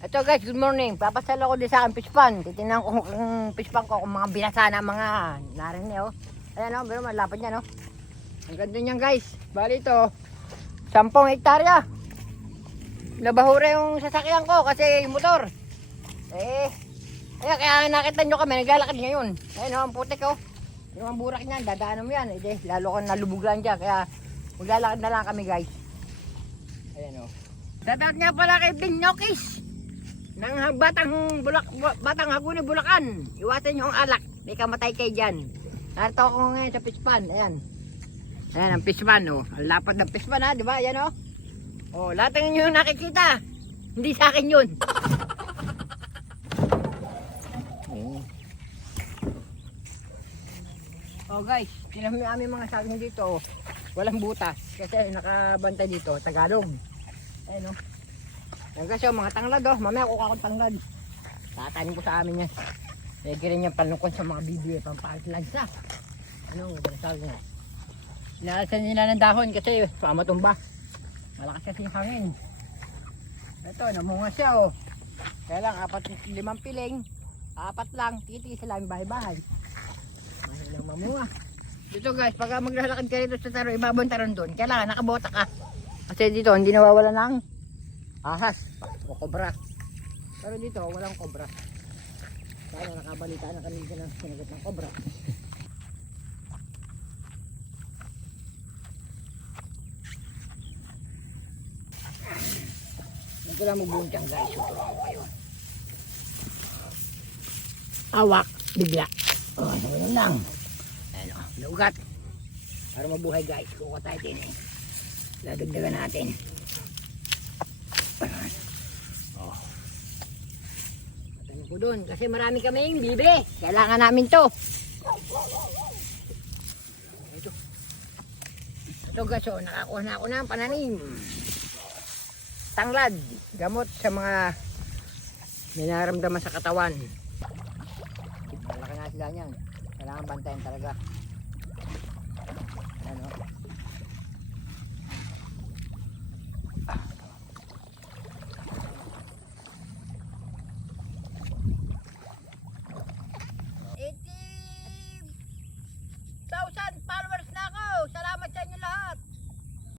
Ito guys, good morning. Papasal ako din sa aking fish pond. Titignan ko kung fish pond ko kung mga binasa na mga narinig oh. Ayan oh, pero malapad niya no. Ang ganda niyan guys. Bali ito, 10 hektarya. Nabahura yung sasakyan ko kasi yung motor. Kaya nakita nyo kami, naglalakad ngayon. Ayan oh, ang putik oh. Yung ang burak niyan, dadaanan mo yan. Lalo kang nalubuglan dyan. Kaya maglalakad na lang kami guys. Ayan oh. Dadat nga pala kay Binyokis. Nang batang Haguni Bulacan. Iwasan nyo ang alak. May kamatay kayo dyan. Narito ako ngayon sa fish pond. Ayan. Ayan ang fish pond oh. Ang lapad ng fish pond ha. Diba? Ayan oh. Oh, lahat ng inyo nakikita. Hindi sa akin yun. Oh guys, tinan mo yung aming mga saging dito. Oh. Walang butas. Kasi nakabantay dito. Tagalog. Ayan oh. Yan guys, yung mga tanglad oh, mamaya kukuha akong tanglad. Tatanin ko sa amin yan. Lagi rin yung panlungkon sa mga bibi, pampakilags na. Ano, mabalasag nga. Inalasan nila ng dahon kasi pamatumba. Malakas kasi yung hangin. Ito, namunga siya oh. Kaya lang, 4-5 piling. 4 lang, titi sila yung bahay-bahay. Mahilang mamunga. Dito guys, pag maglalakad ka rito sa taro, ibabang taron doon. Kailangan nakabota ka. Kasi dito, hindi nawawala ng ahas o kobra. Pero dito walang kobra. Kaya nakabalita na kanina ng sinagot ng kobra. Ito lang magbuntang guys. Tuturuan ko kayo. Awak, bigla. Oh, ganyan lang. Ayan o, naugat. Para mabuhay guys. Kuha tayo din eh. Dadagdagan natin. Oh. Patanong ko doon kasi marami kaming bibili. Kailangan namin to. Ito guys, oh, nakakuha na ako ng pananim. Tanglad, gamot sa mga minaramdaman sa katawan. Malaki na sila niyan. Kailangan bantayan talaga. Ano?